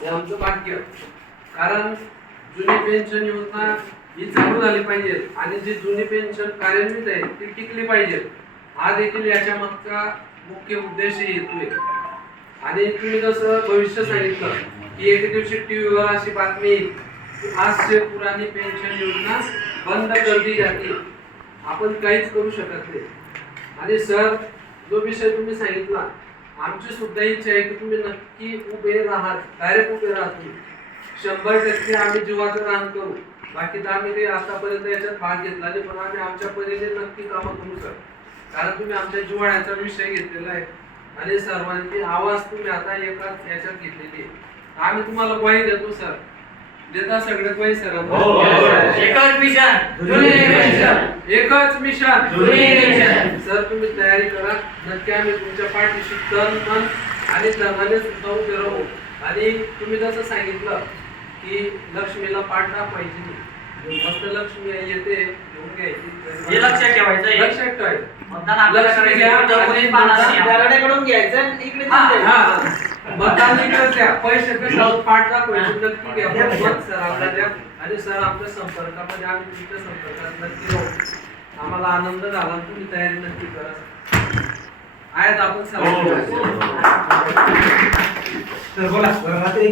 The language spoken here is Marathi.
हे आमचं भाग्य कारण जुनी पेन्शन योजना ही चालू झाली पाहिजे आणि जी जुनी पेन्शन कार्यान्वित आहे ती टिकली पाहिजे. हा देखील याच्या मागचा मुख्य उद्देश येतोय आणि तुम्ही जसं भविष्य सांगितलं की एक दिवशी टी व्हीवर अशी बातमी येईल की आज पुराणी पेन्शन योजना बंद करली जाते. आपण काहीच करू शकत नाही. आणि सर जो विषय तुम्ही सांगितला आमची सुद्धा इच्छा आहे की तुम्ही नक्की उभे राहाल डायरेक्ट उभे राहतो शंभर टक्के आम्ही जीवाचं रान करू. बाकी तर आम्ही आतापर्यंत याच्यात भाग घेतला नाही पण आम्ही आमच्या परीने नक्की कामं करू सर. कारण तुम्ही आमच्या जिव्हाळ्याचा विषय घेतलेला आहे. आणि सर्वांची आवाज तुम्ही आता एकाच याच्यात घेतलेली आहे. आम्ही तुम्हाला ग्वाही देतो सर. देता सगळे ग्वाही सर हो, एकच मिशन. एकच मिशन. सर तुम्ही तयारी करा. नक्की आम्ही तुमच्या पाठीशी तन मन आणि धनाने सुद्धा उभे राहू. आणि तुम्ही जसं सांगितलं की लक्ष्मीला पाठ दाखवायची नाही. मस्त लक्ष्मी येते घेऊन घ्यायची. हे लक्षात ठेवायचं आहे. लक्षात ठेवायचं. मतदान आपल्याला करायचं घ्यायचं इकडे हा. हा. पैसे पाठ नक्की घ्या पण मत सरांना द्या आणि सर आमच्या संपर्कामध्ये आम्ही तुमच्या संपर्कात नक्की राहू. आम्हाला आनंद झाला तुम्ही तयारी नक्की करा. आहेत आपण हो, हो. सर तर बोला रात्री